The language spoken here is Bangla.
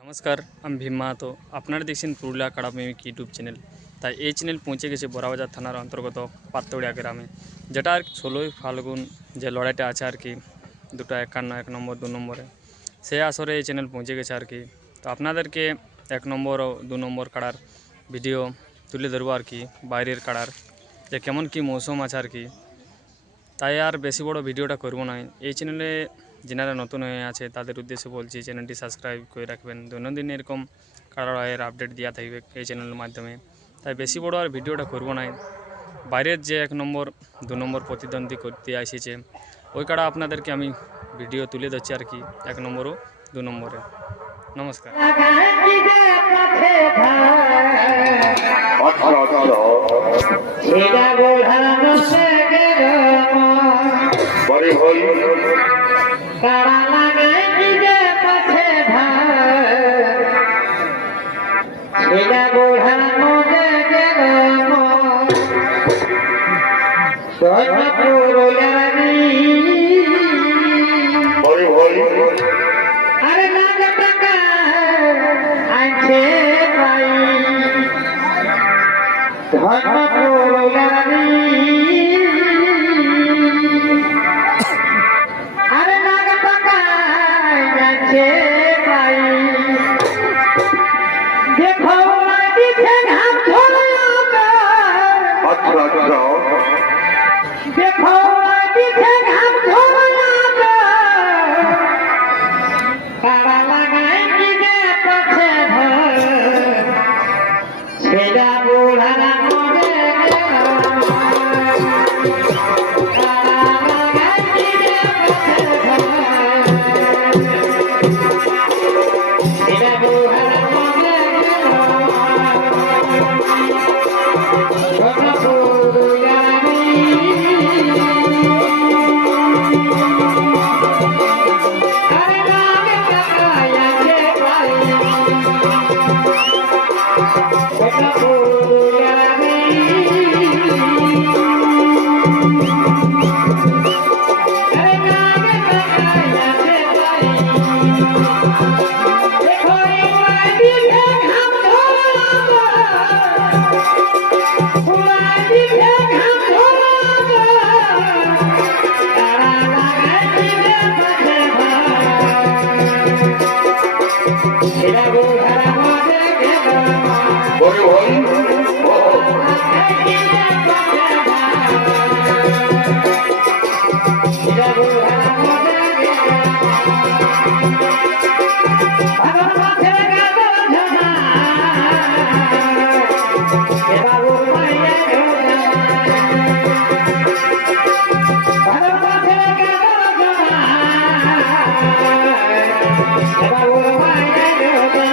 নমস্কার, আমি ভীম মাহাতো। আপনারা দেখছেন পুরুলিয়া একাডেমিক ইউটিউব চ্যানেল। তাই এই চ্যানেল পৌঁছে গেছে বড়াবাজার থানার অন্তর্গত পাত্তড়িয়া গ্রামে, যেটা আর 16ই ফাল্গুন যে লড়াইটা আছে আর কি, দুটো 51, 1 নম্বর 2 নম্বরে, সেই আসরে এই চ্যানেল পৌঁছে গেছে আর কি। তো আপনাদেরকে 1 নম্বর ও 2 নম্বর কাড়ার ভিডিও তুলে ধরবো আর কি, বাইরের কাড়ার যে কেমন কি মৌসুম আছে আর কি। তাই আর বেশি বড় ভিডিওটা করব না। এই চ্যানেলে যারা নতুন হয়ে আছে তাদের উদ্দেশ্যে বলছি, চ্যানেলটি সাবস্ক্রাইব করে রাখবেন। দৈনন্দিন এরকম কাড়ার আপডেট দেওয়া থাকবে এই চ্যানেলের মাধ্যমে। তাই বেশি বড় আর ভিডিওটা করব না। বাইরের যে 1 নম্বর 2 নম্বর প্রতিদ্বন্দ্বী করতে এসেছে, ওই কাড়া আপনাদেরকে আমি ভিডিও তুলে দিচ্ছি আর কি, 1 নম্বর ও 2 নম্বরে। নমস্কার। Thank you.